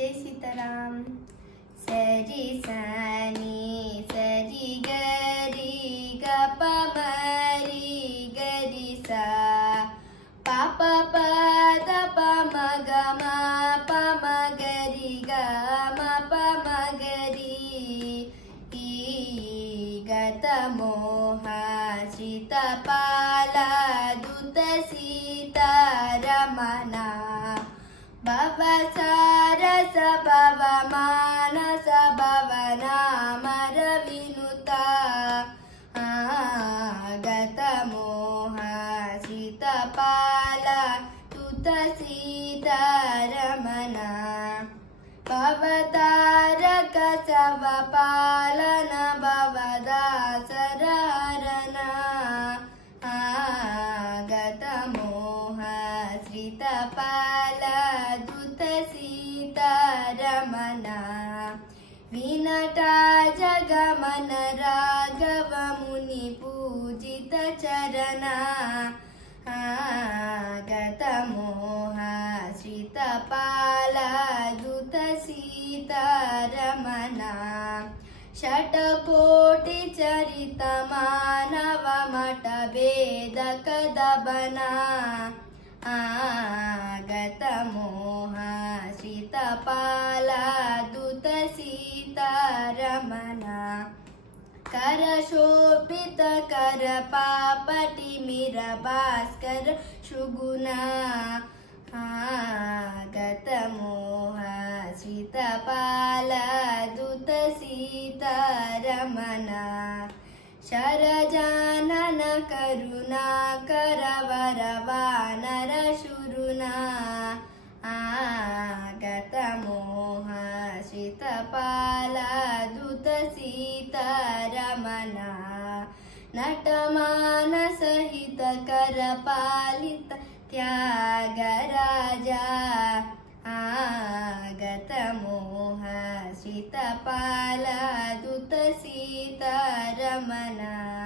जय सीताराम। सरी सनी सरी गरी ग प मरी गरी सा प प प द प म ग म प म गरी ग म प म गरी ई गत मोह शीतपाल दूत सीता रमना भव सारस भव मानस भवना मर विनुता गत मोह शीतपाल तुत सीता रमना भवतारक सव पालन भवदासर हरना गत मोह श्रितपाल दूत सीता रमना विनटा जगमन राघव मुनि पूजित चरना गत मोह श्रितपाल दूत सीता रमना षट्कोटि चरित मानव मठ भेदक दबना गत मोह शीतपाल दूत सीता रमना कर शोभित कर पापटी मीर भास्कर शुगुना गत मोह शीतपाल दूत सीता रमना शरजानन करुणा कर वरवानर शुरुना गत मोह शीतपाल दूत सीता रमना नटमान सहित कर पालित त्यागराजा गत मोह शीतपाल दूत सीता रमना।